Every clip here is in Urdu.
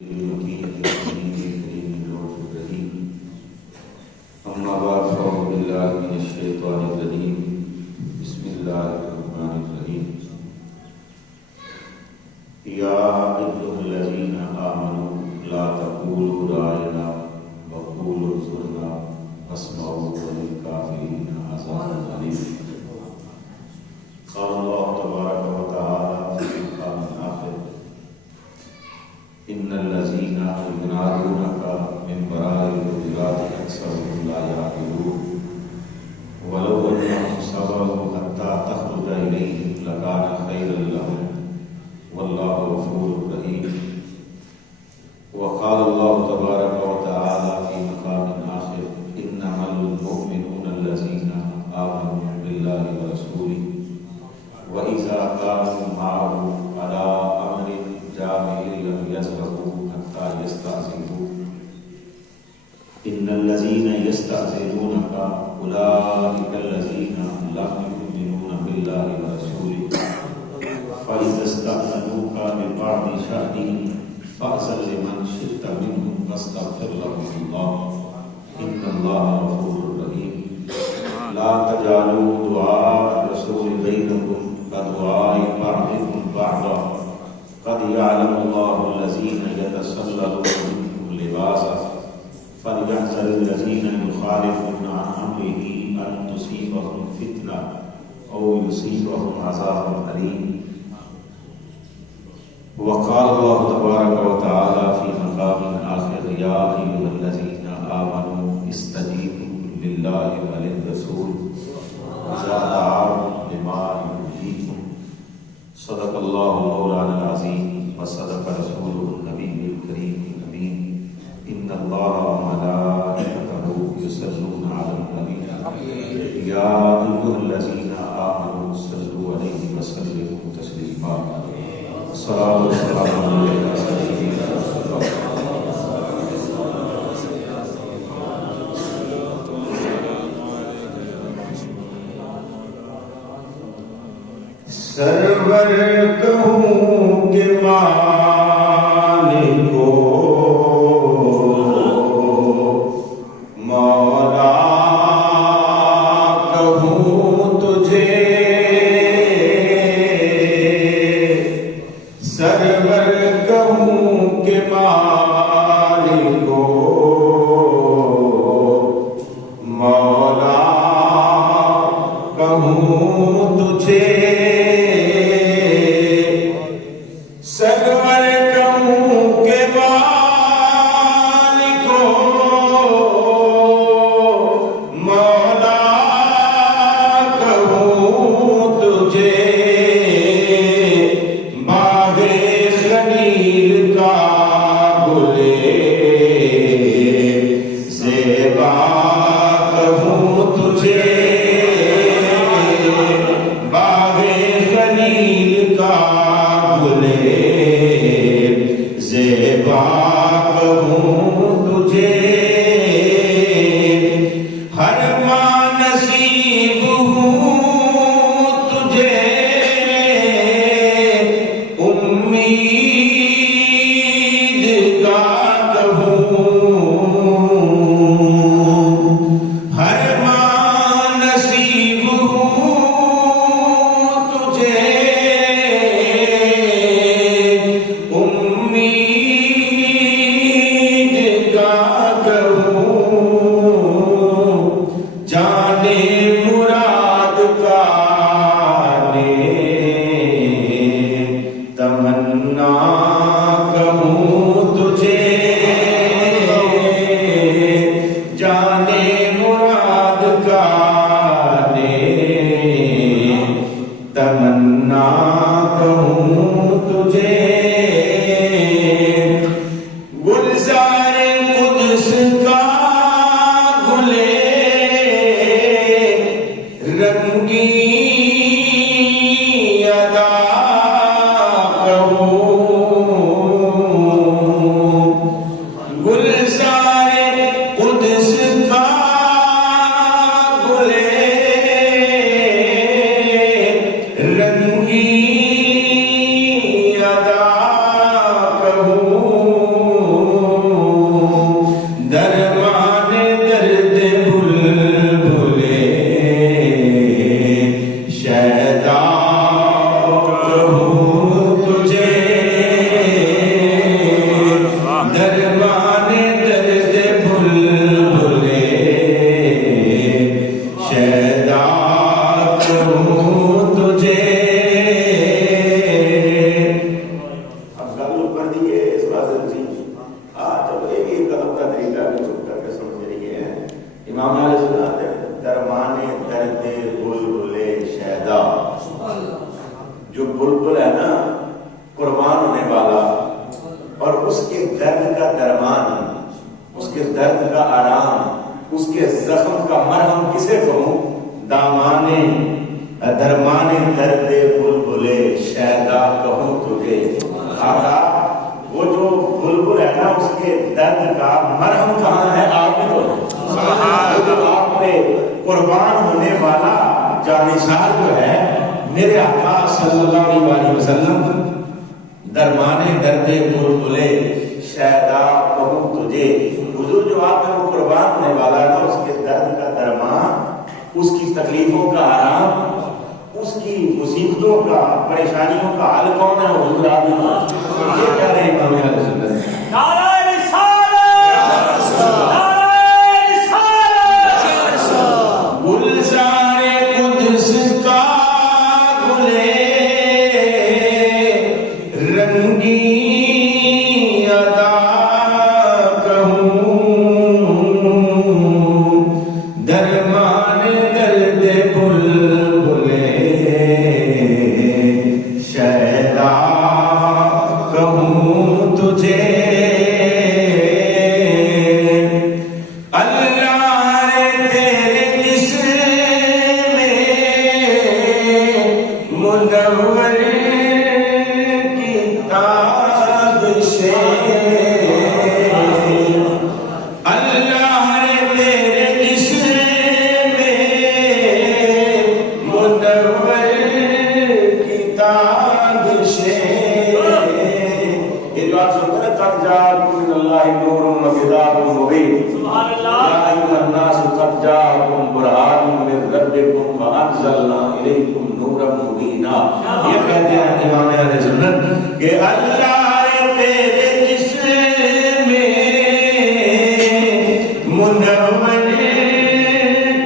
أما بعد فأعوذ بالله من الشيطان الرجيم بسم الله الرحمن الرحيم يا أيها الذين آمنوا لا تقولوا راعنا وقولوا انظرنا واسمعوا وللكافرين عذاب أليم. قال الله تبارك وتعالى في مقام آخر إن الذين ينادونك من وراء الحجرات أكثرهم لا يعقلون ولو أنهم صبروا حتى تخرج إليهم لكان خيرا لهم والله غفور رحيم. وقال الله تبارك وتعالى في مقام آخر إنما المؤمنون الذين آمنوا بالله ورسوله وإذا كانوا معه على أمر جامع لم يذهبوا حتى يستأذنوه إن الذين يستأذنونك أولئك الذين لم يؤمنون بالله ورسوله فإذا استأذنوك ببعض شأنهم فأذن لمن شئت منهم واستغفر لهم الله إن الله غفور رحيم. لا تجعلوا دعاء الرسول بينكم كدعاء بعضكم بعضا قد يعلم الله الذين يتسللون منكم لباسا فليحذر الذين يخالفون عن أمره أن تصيبهم فتنة أو يصيبهم عذاب أليم. وقال الله تبارك وتعالى في مقام آخر يا أيها الذين آمنوا استجيبوا لله وللرسول إذا دعاكم لما يحييكم. صدق الله مولانا العظيم وصدق رسوله النبي الكريم الأمين. إن الله وملائكته يصلون على النبي يا أيها الذين آمنوا صلوا عليه وسلموا تسليما. الصلاة والسلام عليك سيدنا رسول الله. سرور کہوں کہ مالکو مولا کہوں تجھے سرور کہوں کہ مالکو مولا کہوں تجھے سرور کہوں کہ مالکو مولا کہوں تجھے باغ خلیل کا گلے زیبا کہوں تجھے باغ خلیل کا گلے زیبا کہوں تجھے ہر ماں نصیب ہوں تجھے امید کا کہوں ہر ماں نصیب ہوں تجھے امید کا کہوں جانے مراد کا نے تمنا کہوں تجھے طریقہ بھی چھپ کر کے سمجھ رہی ہے. امام علیہ السلام درمان درد بلبل شیدا، جو بلبل ہے نا قربان ہونے والا، اور اس کے درد کا درمان، اس کے درد کا آرام، اس کے زخم کا مرہم کسے کہوں؟ دامانے درمان درد بلبل شیدا کہوں تجھے. آقا وہ جو بلبل ہے نا اس کے درد کا مرہم کہاں ہے؟ آپ ہی تو آپ پہ قربان ہونے والا جانشار جو ہے میرے آقا صلی اللہ علیہ وسلم. درمان درد بلبل شیدا کہوں تجھے. حضور جو آپ ہے وہ قربان ہونے والا ہے نا، اس کے درد کا درمان، اس کی تکلیفوں کا آرام، اس کی مصیبتوں کا پریشانیوں کا حل کون ہے؟ حضور آپ ہی. یہ کہہ رہے ہیں امام اہل سنت. یہ کہتے ہیں امام اہل سنت کہ اللہ تیرے جسم میں منور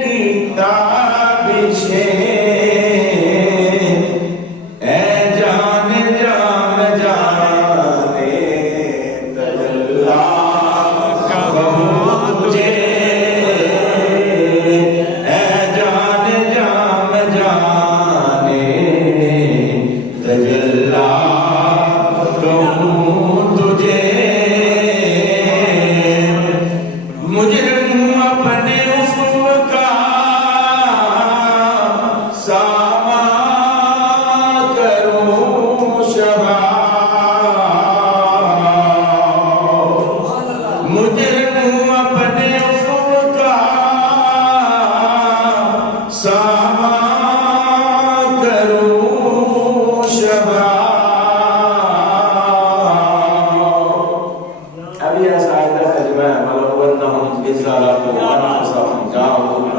کی تابشیں، اے جان جان جانے تجلا کہوں تجھے، اے جان جان جانے تجلا کہوں تجھے. مجرم اپنے افق کا ساما کروں شبا، مجرم اپنے افق کا ساما کروں شبا. ابھی ایسا آیت ترجمہ ہے وَلَوْ إِذْ ظَلَمُوا أَنفُسَهُمْ جَاءُوكَ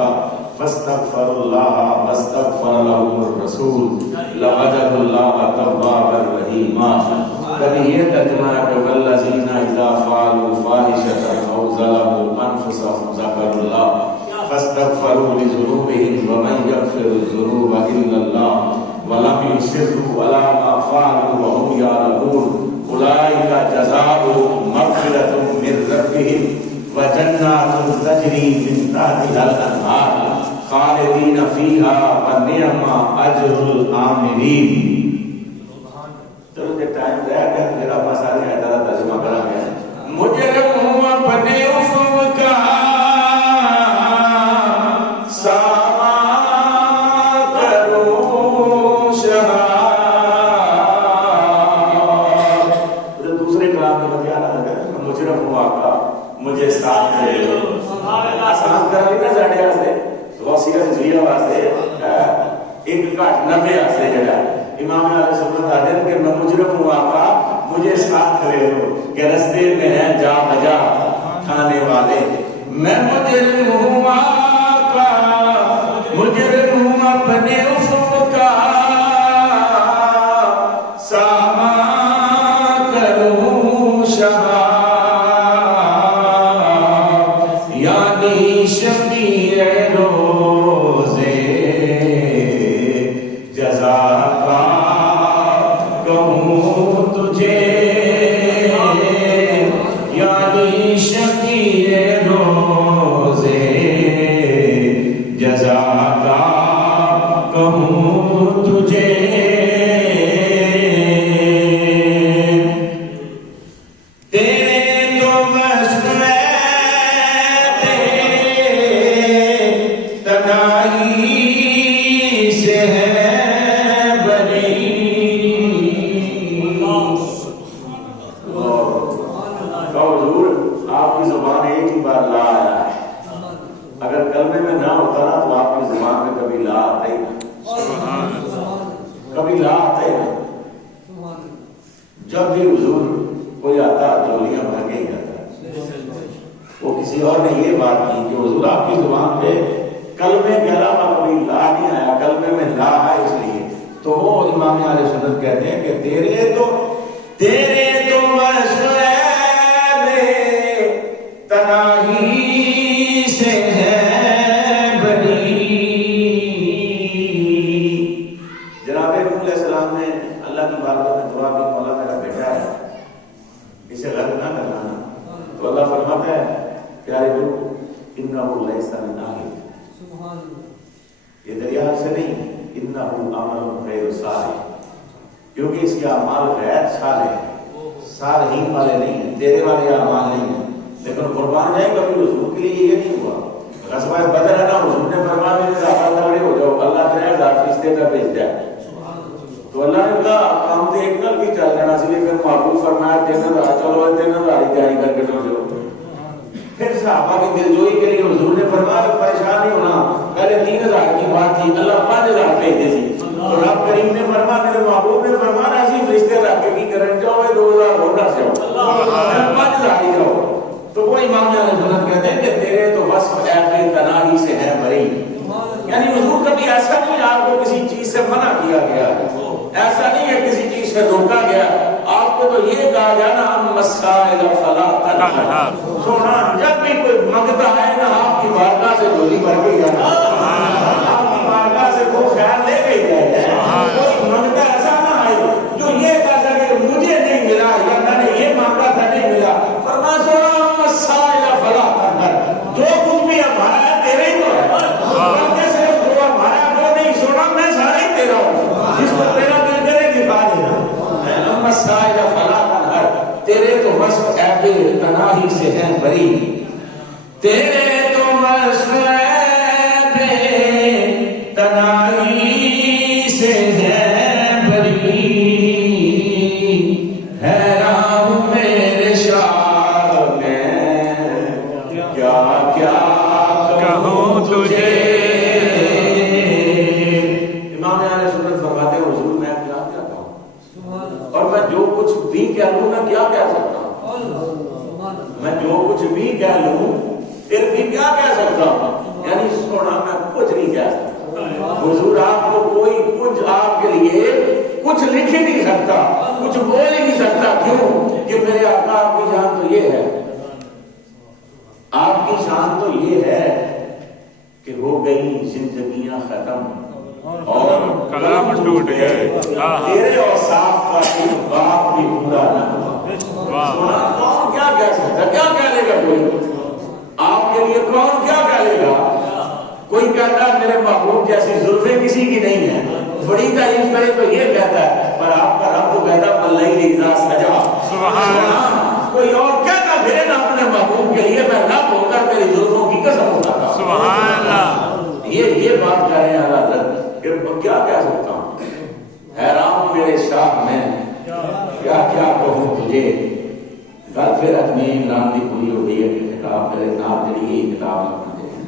فَاسْتَغْفَرُوا اللَّهَ وَاسْتَغْفَرَ لَهُمُ الرَّسُولُ لَوَجَدُوا اللَّهَ تَوَّابًا رَحِيمًا. کبھی یہ ترجمہ ہے کہ وَالَّذِينَ إِذَا فَعَلُوا فَاحِشَةً أَوْ ظَلَمُوا أَنفُسَهُمْ ذَكَرُوا اللَّهَ فَاسْتَغْفَرُوا لِذُنُوبِهِمْ وَمَن يَغْفِرُ الذُّنُوبَ إِلَّا اللَّهُ وَلَمْ يُصِرُّوا عَلَىٰ مَا فَعَلُوا وَهُمْ يَعْلَمُونَ أولئك جزاؤهم مغفرة من ربهم وجنات تجري من تحتها الأنهار خالدين فيها ونعم أجر العاملين. چلو کہ ٹائم رہ گیا میرا مسئلہ ہے ذرا ترجمہ کرا گیا. مجرم ہوں اپنے افق کا ساما کروں شہا. مجرم ہوا کا مجھے ساتھ لے لو. آسان کر لی نا ساڑھے واسطے غوثیہ رضویہ واسطے ایک کاٹ 90 واسطے جڑا امام علیہ سنت آدھے کہ میں مجرم ہوا کا مجھے ساتھ لے لو کہ رستے میں ہیں جا بجا کھانے والے. میں مجرم ہوا کا مجرم ہوں اپنے افق کا ساما کروں شبا. شفیع روزے جزا کا کہوں تجھے، یعنی شفیع روزے جزا کا کہوں تجھے جب بھی حضور کوئی آتا جولیاں بھر کے ہی جاتا. وہ کسی اور نے یہ بات کی کہ حضور آپ کی زبان پہ کلمے کے علاوہ کوئی لا نہیں آیا, کلمے میں لا ہے اس لیے. تو وہ امام اہل سنت کہتے ہیں کہ تیرے تو تنہائی سے ہے بری. جناب نوح علیہ السلام نے اللہ کی بارگاہ میں دعا کی, مولا میرا بیٹا ہے اسے غرق نہ کرنا. تو اللہ فرماتا ہے پیارے لوگ انہ لیس من اہلک, یہ دریا سے نہیں, انہ عمل غیر صالح, کیونکہ اس کے اعمال غیر صالحین والے نہیں ہیں, تیرے والے اعمال نہیں ہیں. لیکن قربان جائے کبھی حضور کے لیے یہ نہیں ہوا. غزوہ بدر ہے نا, حضور نے فرمایا میرے صحابہ تگڑے ہو جاؤ, اللہ 3000 فرشتے کا بھیج دیا. تو اللہ نے کہا کام تو ایک نل بھی چل جانا سی, لیکن محبوب فرمایا 3000 چلو 3000 کی تیاری کر کے نہ جاؤ. پھر صحابہ کی دلجوئی کے لیے حضور نے فرمایا پریشان نہیں ہونا, پہلے 3000 کی بات تھی, اللہ 5000 بھیج دے سی. تو رب کریم نے فرمایا, میرے محبوب نے فرمایا ایسی فرشتے رکھ کے کی کرن جاؤ 2000 ہو نہ جاؤ, 5000 ہی جاؤ. تو وہ امام اہل سنت کہتے ہیں کہ تیرے تو وصف اہل تنہائی سے ہے بری. یعنی حضور کبھی ایسا نہیں آپ کو کسی چیز سے منع کیا گیا, ایسا نہیں ہے کسی چیز سے روکا گیا. آپ کو تو یہ کہا گیا نا مسائل فلا تنہا, سونا جب بھی کوئی مانگتا ہے نا آپ کی بارگاہ سے جھولی بھر کے جانا, آپ کی بارگاہ سے وہ خیال لے کے جائے. کوئی مانگتا ایسا نہ آئے جو یہ کہا تھا کہ مجھے نہیں ملا یا میں نے یہ مانگا تھا نہیں ملا. فرمایا سونا مسائل فلا تنہا, جو کچھ بھی ہمارا ہے تیرے ہی تو ہے, بلکہ صرف جو ہمارا وہ نہیں, سونا میں سارا ہی تیرا ہوں, جس کو تیرا دل کرے دکھا دینا. مسائل فلا تنہا, تیرے تو وصف اہل تنہائی سے ہے بری. تیرے تو وصف اہل تنہائی سے ہے بری. حیران ہوں میرے شاہ میں کیا کیا کہوں تجھے. امام اہل سنت فرماتے ہیں حضور میں کیا کیا کہوں, اور میں جو کچھ بھی کہہ لوں میں کیا کہہ سکتا ہوں, میں جو کچھ بھی کہہ لوں پھر بھی کیا کہہ سکتا ہوں. یعنی سونا میں کچھ نہیں کہہ سکتا. حضور آپ کو کوئی کچھ آپ کے لیے کچھ لکھ ہی نہیں سکتا, کچھ بول ہی نہیں سکتا. کیوں کہ میرے آقا آپ کی جان تو یہ ہے, آپ کی شان تو یہ ہے کہ ہو گئی زندگیاں ختم اور کلام ٹوٹ گئے, تیرے اور صاف کا ایک باپ بھی پورا نہ ہوا. کون کیا کہہ سکتا, کیا کہہ لے گا کوئی آپ کے لیے, کون کیا کہہ لے گا. کوئی کہتا ہے میرے محبوب جیسی زلفیں کسی کی نہیں ہے, بڑی تعریف کرے تو یہ کہتا ہے, پر آپ کا رب تو کہتا ہے ملئی اذا سجا. سبحان. کوئی اور کہتا پھرے نا اپنے محبوب کے لیے میں رب ہو کر تیری زلفوں کی قسم اٹھاتا. سبحان اللہ. یہ بات کہہ رہے ہیں حضرت کہ کیا کہہ سکتا ہوں. حیران میرے شاہ میں کیا کیا کہوں تجھے. کل پھر اجمیر نام دی پوری ہو گئی ہے کہ کتاب میرے نام جڑی یہ کتاب نہ پڑھتے ہیں,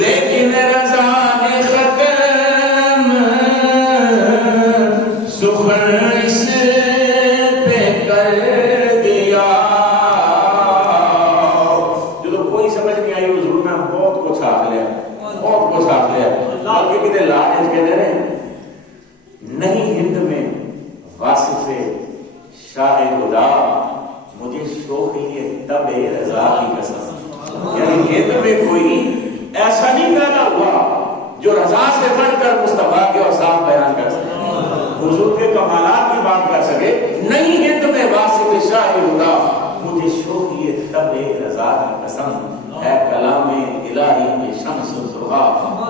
لیکن رضا نے ختم سخن اس پہ کر دیا. جو کوئی سمجھ نہیں آئی حضور میں بہت کچھ آخ لیا, بہت کچھ آخ لیا. آگے کتے لاج کے دے رہے نہیں ہند میں واصف شاہ خدا مجھے شوق ہی ہے تب رضا کی قسم. یعنی ہند میں کوئی ایسا نہیں پیدا ہوا جو رضا سے بڑھ کر مصطفیٰ کے اوصاف بیان کر سکے, حضور کے کمالات کی بات کر سکے. نہیں ہند میں واصف شاہ خدا مجھے شوق ہی ہے شب رضا کی قسم ہے کلام الہی میں شمس الضحا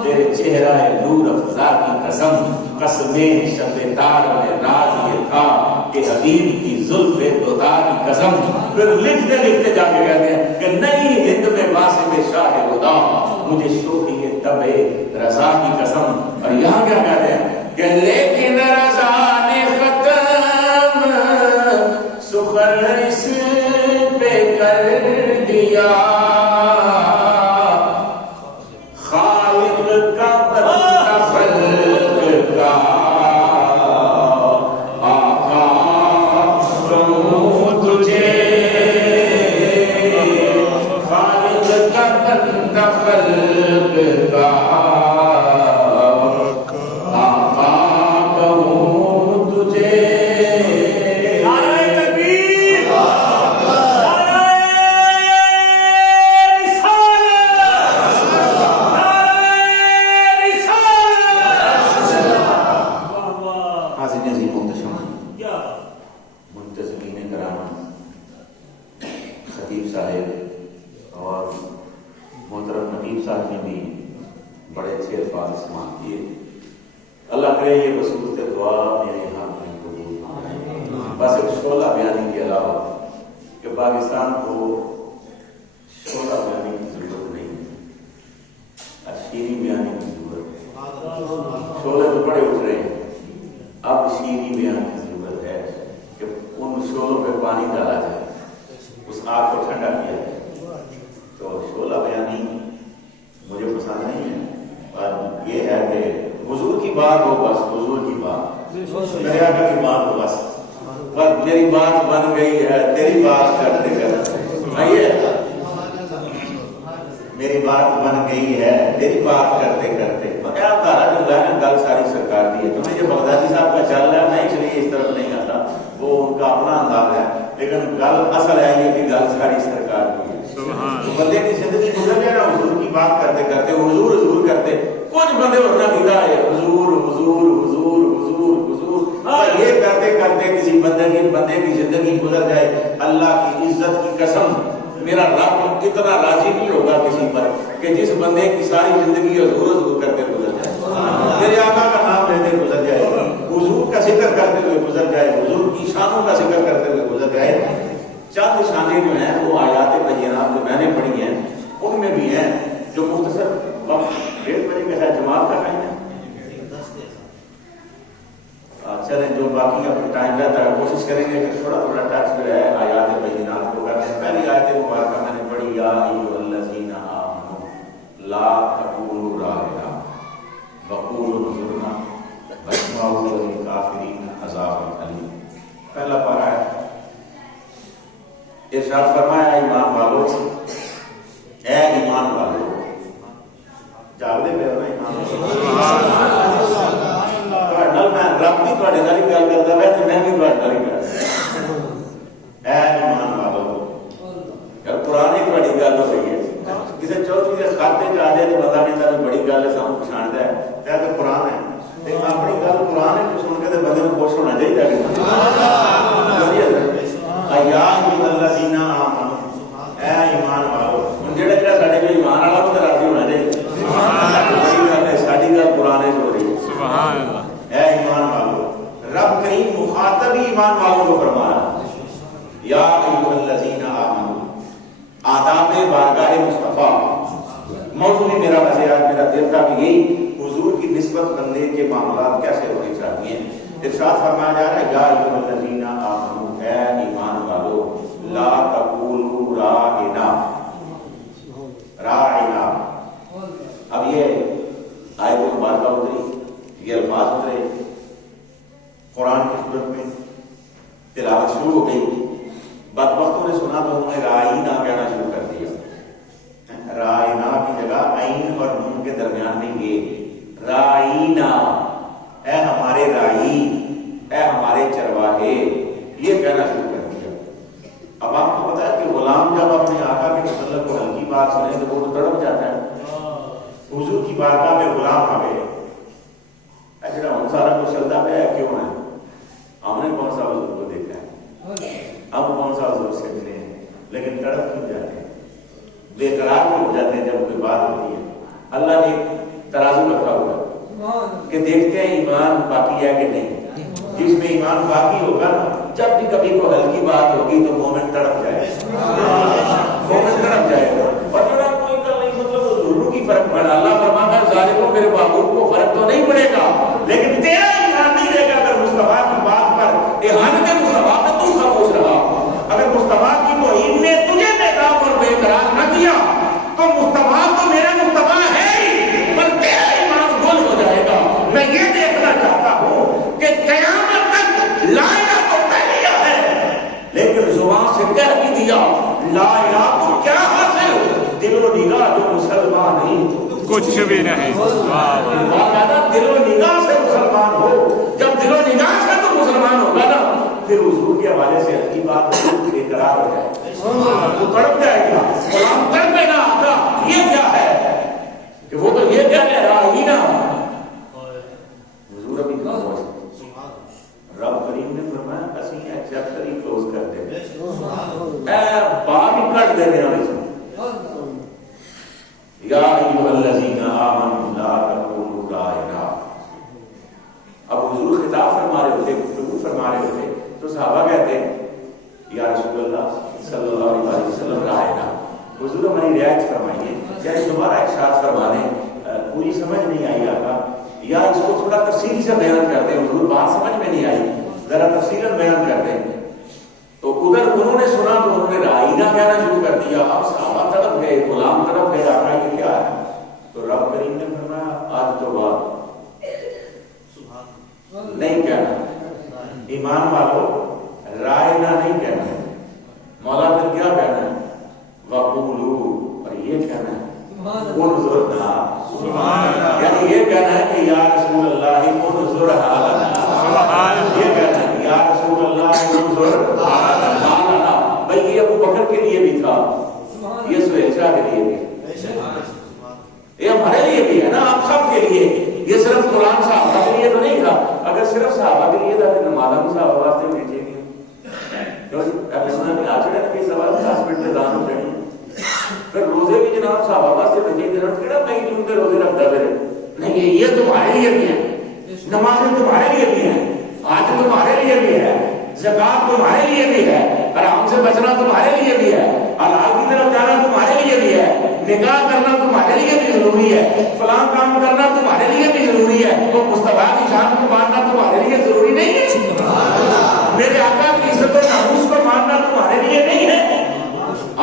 تیرے چہرہ نور افزا کی قسم قسمیں شب تار میں راز یہ تھا کہ حبیب کی زلف دوتا کی قسم. پھر لکھتے لکھتے جا کے کہتے ہیں کہ نہیں ہند میں واسف شاہ خدا مجھے شوقی طب رضا کی قسم. اور یہاں کیا کہتے ہیں کہ لیکن رضا نے ختم سخن اس پہ کر دیا خالق کا بندہ خلق کا آقا کہوں تجھے خالق کا بندہ خلق کا پاکستان کو شعلہ بیانی کی ضرورت نہیں ہے، شیریں بیانی کی ضرورت ہے. شعلے تو بڑے اٹھ رہے ہیں، اب شیریں بیان کی ضرورت ہے کہ ان شعلوں پہ پانی ڈالا جائے، اس آگ کو ٹھنڈا کیا جائے. تو شعلہ بیانی مجھے پسند نہیں ہے، اور یہ ہے کہ حضور کی بات ہو، بس حضور کی بات، دریا کی بات ہو بس. بس میری بات بن گئی ہے تیری بات کرتے کرتے، میری بات بن گئی ہے تیری بات کرتے کرتے. گل ساری سرکار دی ہے. تمہیں یہ بغدادی صاحب کا چل رہا ہے، میں اس لیے اس طرف نہیں آتا، وہ ان کا اپنا انداز ہے، لیکن گل اصل ہے یہ کہ گل ساری سرکار کی ہے. بندے کی زندگی گزر گیا نا حضور کی بات کرتے کرتے، حضور حضور کرتے. کچھ بندے ہونا پیتا ہے حضور حضور حضور حضور حضور، یہ کرتے کرتے کسی بندے کی زندگی گزر جائے. اللہ کی عزت کی قسم میرا رب اتنا راضی نہیں ہوگا کسی پر کہ جس بندے کی ساری زندگی حضور حضور کرتے گزر جائے، میرے آقا کا نام لیتے گزر جائے، حضور کا ذکر کرتے ہوئے گزر جائے، حضور کی شانوں کا ذکر کرتے ہوئے گزر جائے. چند شانیں جو ہیں وہ آیات بینات جو میں نے پڑھی ہیں ان میں بھی ہیں جو مختصر 1:30 بجے کے ساتھ جماعت کا ٹائم ہے. چلیں جو باقی اپنا ٹائم رہتا ہے کوشش کریں گے کہ تھوڑا تھوڑا ٹچ جو ہے آیات بینات کو کرتے ہیں. پہلی آیت مبارکہ میں نے پڑھی یا ایھا الذین آمنوا لا تقولوا راعنا وقولوا انظرنا واسمعوا للکافرین عذاب الیم. پہلا پارہ ہے. ارشاد فرمایا ایمان والو، اے ایمان والو، جاگدے پہ ہو نا ایمان میں رب بھی تھوڑے نال گل کرتا ہے تو میں بھی تھوڑے نال گل کرتا. اے ایمان والو، یار قرآن ہی تھوڑی گل ہو رہی ہے. کسی چوتھی کے کھاتے چ آ جائے تو بندہ کہتا ہے بڑی گل ہے سانو پچھاڑتا ہے تو قرآن ہے. لیکن اپنی گل قرآن ہے سن کے تو بندے کو خوش ہونا چاہیے. یا الذین آمنوا، اے ایمان والو. ہن جڑا ساڈے کوئی ایمان والا وہ راضی ہونا چاہیے. ساڈی گل قرآن ہے ہو رہی ہے. سبحان اللہ. اے ایمان والو، رب کریم مخاطب ہی ایمان والوں کو فرما رہا ہے. یا ایھا الذین آمنوا، آداب بارگاہ مصطفیٰ موضوع میرا ویسے آج میرا دل تھا کہ یہی حضور کی نسبت بندے کے معاملات کیسے ہونے چاہیے. ارشاد فرمایا جا رہا ہے یا ایھا الذین آمنوا، اے ایمان والو، لا تقولوا راعنا. راعنا، اب یہ آیت مبارکہ اتری، یہ الفاظ اترے قرآن کی صورت میں، تلاوت شروع ہو گئی. بدبختوں نے سنا تو انہوں نے رائنا کہنا شروع کر دیا. رائنا کی جگہ عین اور نون کے درمیان میں یہ رائنا، اے ہمارے رائی، اے ہمارے چرواہے، یہ کہنا شروع کر دیا. اب آپ کو پتا ہے کہ غلام جب اپنے آقا کے متعلق کو ہلکی بات سنے تو وہ تو تڑپ جاتا ہے. حضور کی بارگاہ میں غلام آ گئے، جڑا ہم سارا کچھ چلتا پہ ہے کیوں ہے؟ ہم نے کون سا حضور کو دیکھا ہے، اب کون سا حضور سے ملے ہیں، لیکن تڑپ کیوں جاتے ہیں, بے قرار کیوں ہو جاتے ہیں جب کوئی بات ہوتی ہے. اللہ نے ایک ترازو رکھا ہوا کہ دیکھتے ہیں ایمان باقی ہے کہ نہیں. جس میں ایمان باقی ہوگا نا, جب بھی کبھی کوئی ہلکی بات ہوگی تو مومن تڑپ جائے گا, مومن تڑپ جائے گا. اور میرا کوئی مطلب ضرور کی فرق پڑا. اللہ فرماتا ہے ظالموں میرے محبوب کو فرق تو نہیں پڑے گا, لیکن تیرا ایمان نہیں رہے گا اگر مصطفیٰ کی بات پر احانت مصطفیٰ میں تو خاموش رہا. اگر مصطفیٰ کی توہین نے تجھے بےتاب اور بے قرار نہ کیا تو مصطفیٰ تو میرا مصطفیٰ ہے ہی, پر تیرا ایمان گل ہو جائے گا. میں یہ دیکھنا چاہتا ہوں کہ قیامت تک لا الہ تو کہہ لیا ہے, لیکن زبان سے کہہ بھی دیا لا الہ تو کیا حاصل, دل و نگاہ جو مسلمان نہیں کچھ بھی نہیں. دل و نگاہ سے مسلمان ہو. جب دل و نگاہ سے تو مسلمان ہوگا نا, پھر حضور کے حوالے سے ہلکی بات بے قرار ہو جائے, وہ تڑپ جائے گا. غلام تڑپ نہ آتا یہ کیا ہے کہ وہ تو یہ کیا کہہ رہا ہی نا. حضور ابھی رب کریم نے فرمایا اسی یہ چیپٹر ہی کلوز کر دیں, باب ہی کٹ دے دینا اس میں. یا ایھا الذین آمنوا لا تقولوا لا الہ. اب حضور خطاب فرما رہے ہوتے, گفتگو فرما رہے ہوتے, تو صحابہ کہتے ہیں یا رسول اللہ صلی اللہ علیہ وسلم لا الہ. حضور ہماری رعایت فرمائیے, یا دوبارہ ارشاد فرما دیں, پوری سمجھ نہیں آئی آقا, یا اس کو تھوڑا تفصیل سے بیان کر دیں. حضور بات سمجھ میں نہیں آئی, ذرا تفصیل بیان کر دیں. تو ادھر انہوں نے سنا تو انہوں نے رائینا کہنا شروع کر دیا. اب صحابہ تڑپ گئے, غلام تڑپ گئے, آقا یہ کیا ہے. تو رب کریم نے فرمایا آج تو بات نہیں کہنا, ایمان والو رائینا نہیں کہنا ہے. مولا پھر کیا کہنا ہے, وقولو, اور یہ کہنا ہے انظرنا, یعنی یہ کہنا ہے کہ یا رسول اللہ انظر حالنا, یہ کہنا ہے یا رسول اللہ انظر حالنا. بھئی یہ ابو بکر کے لیے بھی تھا, یہ سہیل شاہ کے لیے بھی, یہ ہمارے لیے بھی ہے نا, آپ سب کے لیے. یہ صرف قرآن صحابہ کے لیے تو نہیں تھا. اگر صرف صحابہ کے لیے تھا تو نمازہ بھی صحابہ واسطے بھیجے گئے. اگر سنا کہ آج تک کے سوال 10 منٹ میں دان ہو جائیں, پھر روزے بھی جناب صحابہ واسطے بھیجے گئے. کہنا میں جون کے روزے رکھتا پھر نہیں, یہ تمہارے لیے بھی ہے, نمازیں تمہارے لیے بھی ہیں, آج تمہارے لیے بھی ہے, زکات تمہارے لیے بھی ہے, حرام سے بچنا تمہارے لیے بھی ہے, حلال کی طرف جانا تمہارے لیے بھی ہے, نکاح کرنا تمہارے لیے بھی ضروری ہے, فلاں کام کرنا تمہارے لیے بھی ضروری ہے. تو مصطفیٰ کی شان کو ماننا تمہارے لیے ضروری نہیں ہے. میرے آقا کی عزت و ناموس کو ماننا تمہارے لیے نہیں ہے.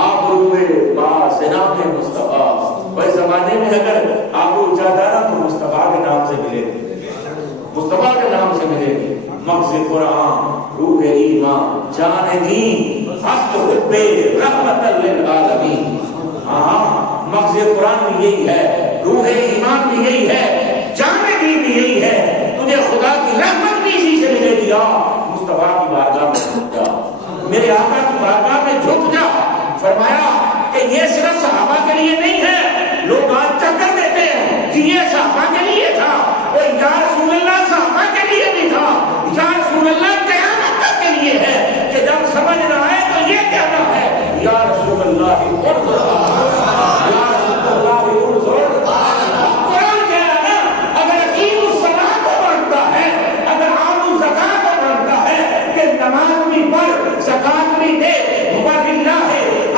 آپ روئے باز نام مصطفیٰ, بھائی زمانے میں اگر آپ کو اونچا جانا تو مصطفیٰ کے نام سے ملے, مصطفیٰ کے نام سے ملے. مغز قرآن, روح ایمان, جان دین, ہست حب رحمت للعالمین. ہاں مغز قرآن بھی یہی ہے, روح ایمان بھی یہی ہے, جان دین بھی یہی ہے. تجھے خدا کی رحمت بھی اسی سے ملے گی. مصطفیٰ کی بارگاہ میں جھک جا, میرے آقا کی بارگاہ میں جھک جا. فرمایا کہ یہ صرف صحابہ کے لیے نہیں ہے. لوگ آج چکر دیتے ہیں کہ یہ صحابہ کے لیے تھا, اور یا رسول اللہ صحابہ کے لیے بھی تھا, یا رسول اللہ قیامت تک کے لیے ہے. کہ جب سمجھ نہ آئے تو یہ کہنا ہے یا رسول اللہ انظر, یا رسول اللہ انظر. قرآن کہہ رہا نا, اگر اقیم الصلاۃ کو مانتا ہے, اگر آتوا الزکاۃ کو مانتا ہے کہ نماز بھی پڑھ, زکات بھی دے, وباللہ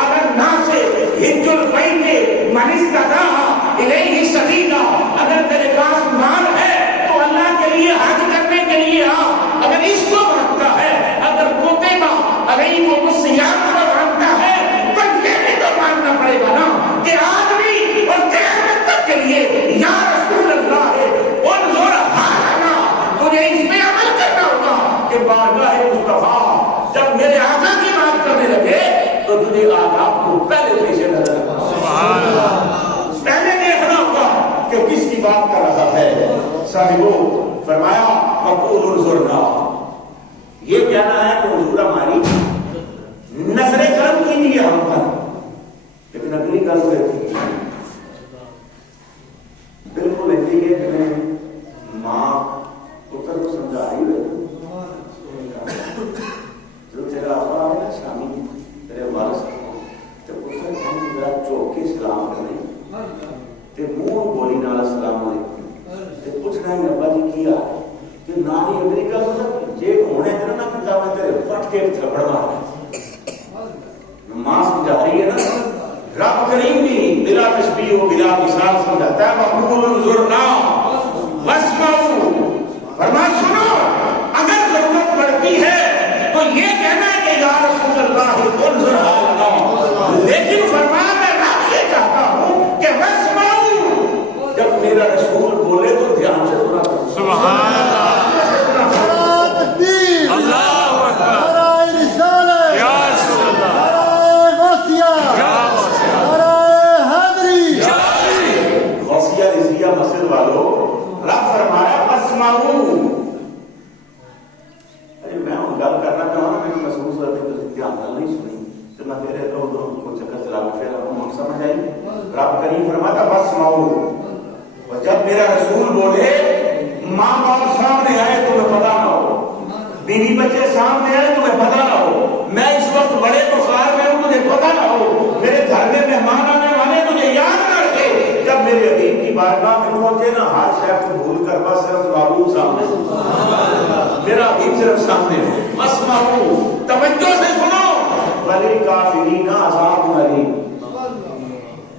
اگر نہ سے حج البیت من استطاع الیہ سبیلا, اگر تیرے پاس مال ہے تو اللہ کے لیے حج کرنے کے لیے آ. اگر اس کو مانتا ہے, اگر کتبہ علیکم الصیام کو مانتا ہے, تو یہ بھی تو ماننا پڑے گا نا کہ آج بھی اور قیامت تک کے لیے یا رسول اللہ انظر حالنا. تجھے اس میں عمل کرنا ہوگا کہ بارگاہ مصطفیٰ جب میرے آقا کی بات کرنے لگے تو تجھے آداب کو پہلے پیش نظر رکھنا, سبحان اللہ, پہلے دیکھنا ہوگا کہ کس کی بات کر رہا ہے. صاحبو فرمایا وقول انظرنا, یہ کہنا ہے کہ حضور ہماری نظر کرم کیجیے ہم پر, لیکن اگلی کرم کرتی بالکل ایسی ہے کہ میں ماں پتر کو سمجھا رہی ہے, جو تیرا ابا ہے نا شامی, تیرے والد تے منہ بولی نال السلام علیکم تے پوچھنا ہے ابا جی کی حال ہے تے نانی اگلی گل مطلب جے ہونے تے نہ پتا میں تیرے فٹ کے تھپڑ مارنا ماں سمجھا رہی ہے نا رب کریم بھی بلا تشبیہ و بلا مثال سمجھاتا ہے مقبول انظرنا واسمعوا فرمان سنو اگر ضرورت پڑتی ہے تو یہ کہنا ہے کہ یا رسول اللہ انظر حالنا لیکن فرمان میں رب یہ چاہتا ہوں کہ واسمعوا جب میرا رسول بولے تو دھیان سے سنا کرو سبحان اللہ تکبیر اللہ اکبر نعرہ رسالت یا رسول اللہ نعرہ غوثیہ یا غوثیہ نعرہ حیدری غوثیہ رضیہ مسجد والوں رب فرمایا واسمعوا میں ہوں گل کرنا چاہوں نا میری محسوس ہوتی ہے تو دھیان نال نہیں سنی تو میں پھر ادھر ادھر کو چکر چلا کے پھر آپ کو سمجھ آئی رب کریم فرماتا واسمعوا اور جب میرا رسول بولے ماں باپ سامنے آئے تمہیں پتا نہ ہو بیوی بچے سامنے آئے تمہیں پتا نہ ہو میں اس وقت بڑے بخار میں ہوں تجھے پتا نہ ہو میرے گھر میں مہمان آنے والے تجھے یاد نہ رکھے جب میرے حبیب کی بارگاہ میں پہنچے نا ہر شے کو بھول کر بس صرف معبود سامنے میرا حبیب صرف سامنے ہو واسمعوا توجہ سے سنو وللکافرین عذاب علیم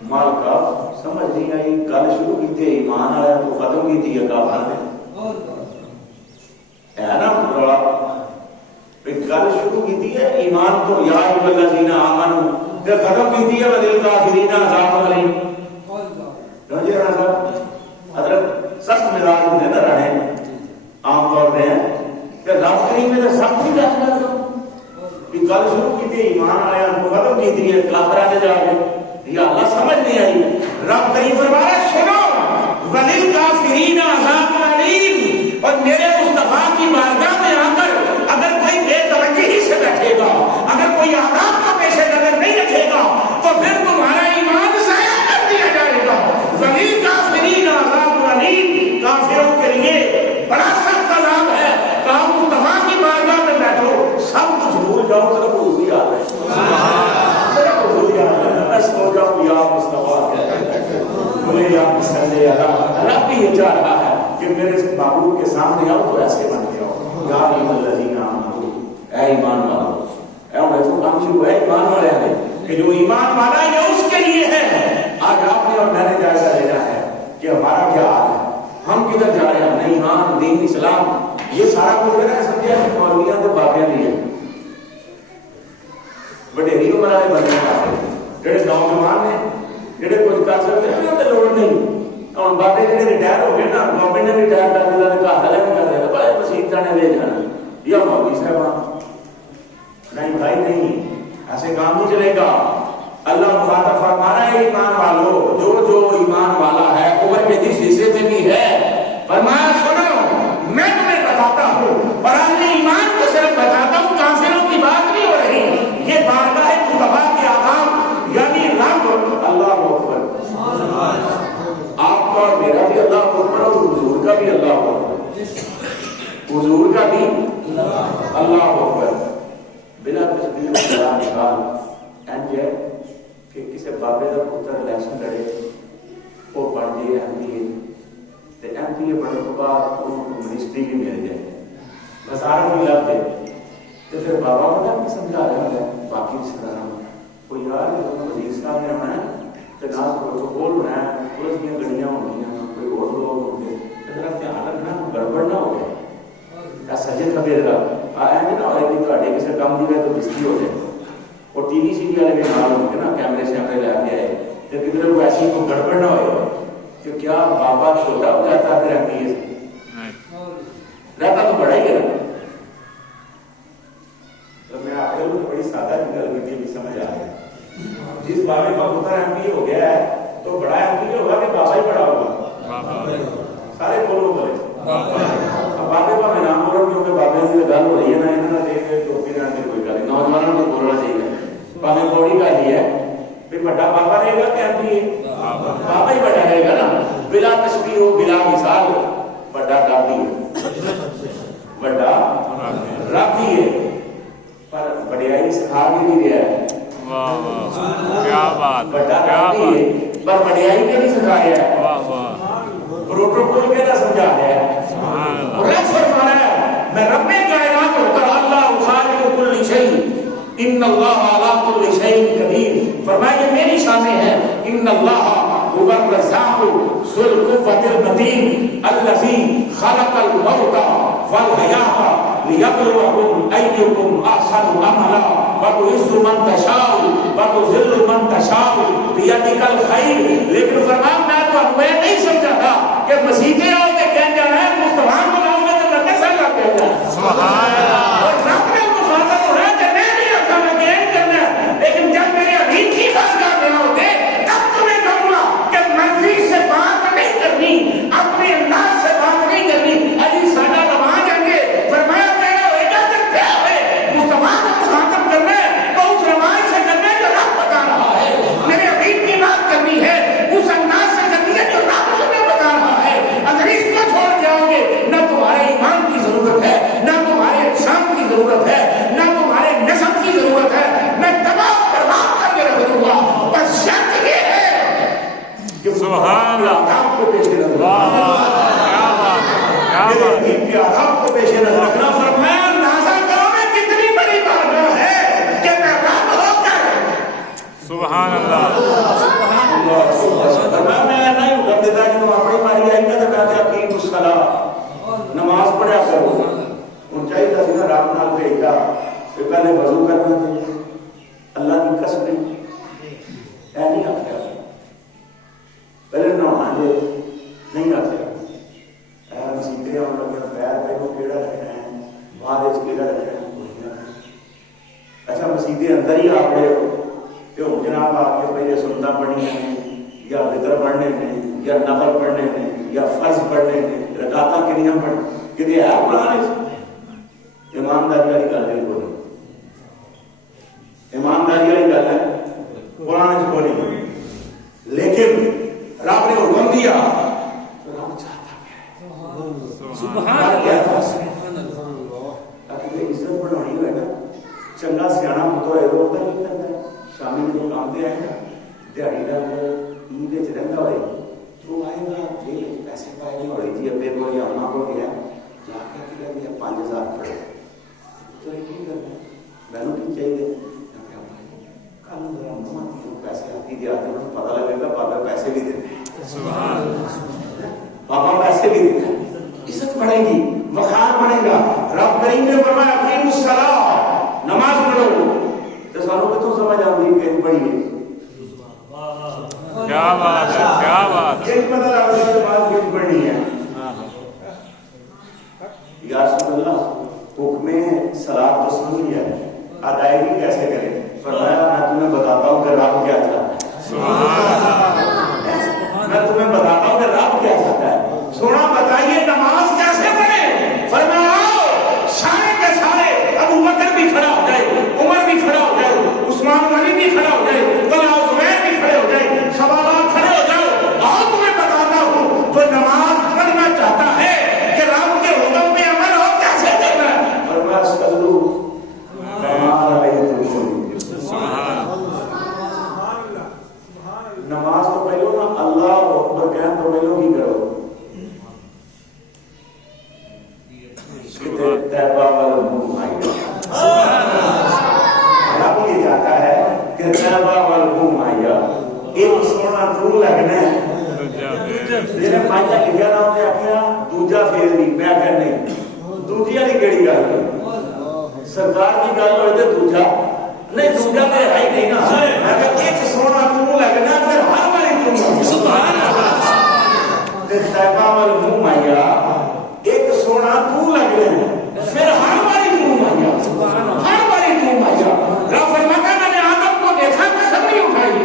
مال کا سمجھ نہیں آئی گل شروع کی تھی ایمان آیا تو ختم کی تھی کافر نے ہے نا رولا گل شروع کی تھی ہے ایمان تو یا ایھا الذین آمنوا تے ختم کی تھی ہے وللکافرین عذاب علیم سمجھے نا صاحب حضرت سخت مزاج ہوتے نا رہے عام طور پہ ہیں کہ رب کریم نے سخت ہی رکھ لیا کہ گل شروع کی تھی ایمان آیا تو ختم کی تھی ہے کافر نے جا کے یا اللہ سمجھ نہیں آئی رب کریم فرمایا سنو وللکافرین عذاب علیم اور میرے مصطفیٰ کی بارگاہ میں آ کر اگر کوئی بے توجہی سے بیٹھے گا اگر کوئی آداب کا پیش نظر نہیں رکھے گا تو پھر تمہارا ایمان ضائع کر دیا جائے گا وللکافرین عذاب علیم کافروں کے لیے بڑا سخت عذاب ہے کہا مصطفیٰ کی بارگاہ میں بیٹھو سب کچھ بھول جاؤ صرف حضور یاد ہے صرف حضور یاد ہے ہو جاؤ یا مصطفیٰ بولے یا مسلے رب بھی یہ چاہ رہا ہے کہ میرے معبود کے سامنے آؤ تو ایسے بن کے آؤ یا ایھا الذین آمنوا اے ایمان والو اے وہ تو کام شروع ہے ایمان والے ہیں کہ جو ایمان والا ہے یہ اس کے لیے ہے آج آپ نے اور میں نے جائزہ لینا ہے کہ ہمارا کیا حال ہے ہم کدھر جا رہے ہیں اپنے ایمان دین اسلام یہ سارا کچھ ہے نا سمجھے کہ مولویاں تو بابیاں نہیں ہیں وڈیری عمر والے بندے ہیں جڑے نوجوان نے جڑے کچھ کر سکتے ہیں انہاں تے لوڑ نہیں اور بابے جڑے ریٹائر ہو گئے نا بابے نے ریٹائر کر دیا نے کہا حلے کر دیا بھائی مسجد جانے لے جانا یا مولوی صاحب نہیں بھائی نہیں ایسے کام نہیں چلے گا اللہ مخاطب فرما رہا ہے ایمان والو جو ایمان والا ہے عمر کے جس حصے میں بھی ہے فرمایا سنو میں تمہیں بتاتا ہوں اور اہل ایمان کو صرف بتاتا ہوں کافروں کی بات نہیں ہو رہی یہ بارگاہ مصطفیٰ کے آداب یعنی رب اللہ اکبر آپ کا اور میرا بھی اللہ اکبر اور حضور کا بھی اللہ اکبر حضور کا بھی اللہ اکبر بلا تشبیہ بلا مثال اینڈ یہ کہ کسی بابے کا پتر الیکشن لڑے وہ بن جائے M P A M P اے بننے کے بعد ان کو منسٹری بھی مل جائے وزارت بھی لگ دے تو پھر بابا بتا بھی سمجھا رہا ہے باقی رشتہ داروں کوئی یار وزیر صاحب نے ہونا ہے تو نہ پروٹوکول ہونا ہے پولیس کی گڑیاں ہونی ہیں کوئی اور لوگ ہوں گے ذرا دھیان رکھنا گڑبڑ نہ ہو جائے سجے کبھی نہ ہو کہ تھوڑے کسی کام کی گئے تو بستی ہو جائے اور ٹی وی سی وی والے بھی نال ہوں گے نا کیمرے شیمرے لے کے آئے تو کدھر کوئی ایسی کوئی گڑبڑ نہ ہو کہ کیا بابا چھوٹا ہو جاتا ہے پھر ایم پی اے سے رہتا تو بڑا ہی ہے نا تو میں آپ کو بڑی سادہ نکل گئی بھی سمجھ آ گیا جس بابے کا پتر ایم پی اے ہو گیا ہے تو بڑا ایم پی اے ہوگا کہ بابا ہی بڑا ہوگا سارے بولو بولے اب بابے کا میں نام بول رہا ہوں کیونکہ بابے سے گل ہو رہی ہے نا انہوں نے دیکھ ٹوپی نہ کوئی گل نوجوانوں کو بولنا چاہیے پاوے بوڑی کا ہی ہے پھر بڑا بابا رہے گا کہ ایم پی اے بابا ہی بڑا رہے گا نا بلا تشبیہ ہو بلا مثال بڑا رب ہی ہے بڑا رب ہی ہے پر بڑیائی سکھا بھی نہیں رہا ہے کیا بات بڑا رب ہی ہے پر بڑیائی کے نہیں سکھایا ہے، واہ واہ پروٹوکول کے نہ سمجھا رہا ہے. سبحان اللہ اور رب فرما رہا ہے میں رب کائنات ہوتا اللہ خالق کل شیء ان اللہ علی کل شیء قدیر. فرمایا یہ میری شان ہے ان اللہ هو الرزاق ذو القوة المتين الذي خلق الموت والحياة ليبلوكم أيكم أحسن عملا وتعز من تشاء وتذل من تشاء بيدك الخير. لیکن فرمایا میں تو میں نہیں سمجھا تھا کہ مسیحے آؤ کے کہہ جانا ہے مصطفیٰ کو لاؤ گے تو میں کیسا لا کہہ جانا. سبحان اللہ اور رب نے مخاطب ہو رہا ہے کہ میں نہیں رکھا میں گین کرنا ہے، لیکن جب میرے حبیب کی بات کر رہے ہوتے تب تمہیں کہوں گا کہ منفی سے بات نہیں کرنی، اپنے انداز سے بات نہیں کرنی. علی سادہ نماز آئیں گے فرمایا تیرا بیٹا تو کیا ہے مصطفیٰ کو مخاطب کرنا ہے تو اس روایت سے کرنا ہے جو رب بتا رہا ہے. میرے حبیب کی بات کرنی ہے اس انداز سے کرنی ہے جو رب تمہیں بتا رہا ہے. اگر اس کو چھوڑ جاؤ گے نہ تمہارے ایمان کی ضرورت ہے، نہ تمہارے احسان کی ضرورت ہے، نہ تمہارے نسب کی ضرورت ہے. میں تباہ برباد کر کے رکھ دوں گا. بس شرط یہ ہے کہ سبحان اللہ آداب کو پیش نظر واہ واہ کیا بات ہے کیا میرے بات ہے حبیب کے آداب کو پیش نظر رکھنا. فرمایا اندازہ کرو میں کتنی بڑی بارگاہ ہے کہ میں رب ہو کر سبحان اللہ فرمایا میں نہیں حکم دیتا کہ تم اپنی باری آئی نا تو کہتے اقیم الصلاۃ نماز پڑھا کرو. ان چاہیے تھا نا رب نال بھیجا کہ پہلے وضو کرنا چاہیے. اللہ کی قسم اے نہیں آخیا پہلے نہانا جے نہیں آخیا اے مسیحے آن لگے پیر پہلو کیڑا رکھنا ہے بعد اس کیڑا رکھنا ہے کوئی نہیں. اچھا مسیحے اندر ہی آپ رہے ہو کہ ہوں جناب آپ کے پہلے سنتا پڑھنی ہیں یا وطر پڑھنے نے یا نفل پڑھنے نے یا فرض پڑھنے نے رکعتاں کنیاں پڑھنے کہ یہ ہے قرآن ایمانداری والی گل ہے کوئی ایمانداری والی گل ہے قرآن کو نہیں. لیکن رب نے حکم دیا تو رب چاہتا ہے سبحان کیا تھا اگر عزت بڑھانی ہوئے نا چنگا سیاح پتو ہے وہ نہیں کرتا. شامی جو کام دے آئے نا دیہڑی کا عید رہتا ہوئے تو آئے گا جیل پیسے پائے نہیں ہو رہی تھی ابے کو یا اماں کو گیا جا کے کہہ دیا 5000 پڑے تو یہ کی کرنا میں نے کی چاہیے کل ذرا ماما پیسے آتی دیا تو انہیں پتہ لگے گا پاپا پیسے بھی دیتے ہیں پاپا پیسے بھی دیتے ہیں. عزت بڑھے گی وقار بڑھے گا. رب کریم نے فرمایا اقیموا الصلاۃ نماز پڑھو. تو سانوں کتوں سمجھ آتی کہ بڑی ہے کیا بات ہے کیا بات ہے ایک مطلب آپ نے نماز کیوں پڑھنی ہے. یا رسول اللہ حکم صلاۃ تو سن لیا ہے ادائیگی کیسے کریں. فرمایا میں تمہیں بتاتا ہوں کہ رب کیا چاہتا ہے. سبحان اللہ میں تمہیں بتاتا ہوں کہ رب کیا چاہتا ہے. سونا بتائیے نماز کیسے پڑھیں. فرمایا سارے کے سارے ابو بکر بھی کھڑا ہو جائے عمر بھی کھڑا ہو جائے عثمان غنی بھی کھڑا ہو جائے طلحہ زبیر بھی کھڑے ہو جائے سوالات کھڑے ہو جاؤ اور تمہیں بتاتا ہوں جو نماز پڑھنا چاہتا ہے کہ رب کے حکم پہ عمل ہو کیسے کرنا ہے. فرمایا صلو کما رأیتمونی. نماز تو پہلو نا اللہ اکبر کہن تو پہلو کی کرو تیبہ والموم آئیہ. رب یہ چاہتا ہے کہ تیبہ والموم آئیہ ایک سونا تو لگنا ہے جنہیں مائیہ لکھیا نہ ہوتے آکھیا دوجہ پھر نہیں میں آکھیا نہیں دوجہ نہیں کیڑی گا سرکار کی گل ہوئے تھے دوجہ نہیں دوجہ تو ہے ہی نہیں نا. میں کہا ایک سونا تو لگنا پھر ہر باری تم سبحان اللہ تیبہ والموم آئیہ ایک سونا تو لگ رہے ہیں پھر ہر باری تم آئیہ ہر باری تم آئیہ. رب فرماتا میں نے آدم کو دیکھا قسم نہیں اٹھائی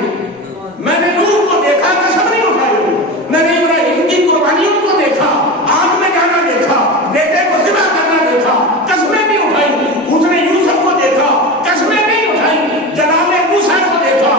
میں نے نوح کو دیکھا قسم نہیں اٹھائی میں نے ابراہیم کی قربانیوں کو دیکھا آگ میں جانا دیکھا بیٹے کو ذبح کرنا دیکھا قسمیں نہیں اٹھائی. اس نے یوسف کو دیکھا قسمیں نہیں اٹھائی. جناب موسیٰ کو دیکھا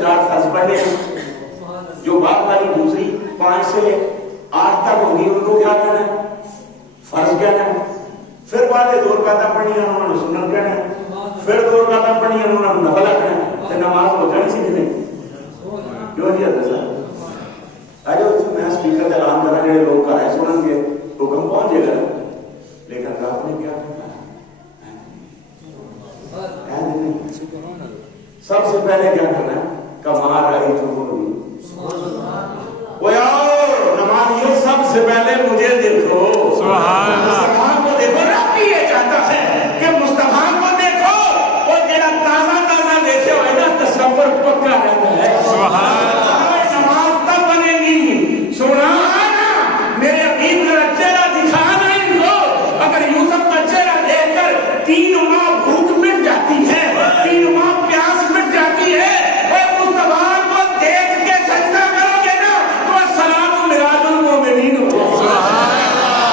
4 فرض پڑھنے ہیں، جو بعد والی دوسری 5 سے 8 تک ہوگی ان کو کیا کہنا ہے؟ فرض کہنا ہے۔ پھر والے 2 رکعتیں پڑھنی ہیں انہوں نے سنت کہنا ہے، پھر 2 رکعتیں پڑھنی ہیں انہوں نے نفل کہنا ہے، تو نماز ہو جانی سی نہیں کیوں جی حضرت صاحب؟ آجو میں سپیکر کا اعلان کرنا جڑے لوگ گھر سنن گے حکم پہنچے گا، لیکن رب نے کیا کہا؟ سب سے پہلے کیا کرنا ہے؟ کمار آئی تو نماز یہ سب سے پہلے مجھے دیکھو، سبحان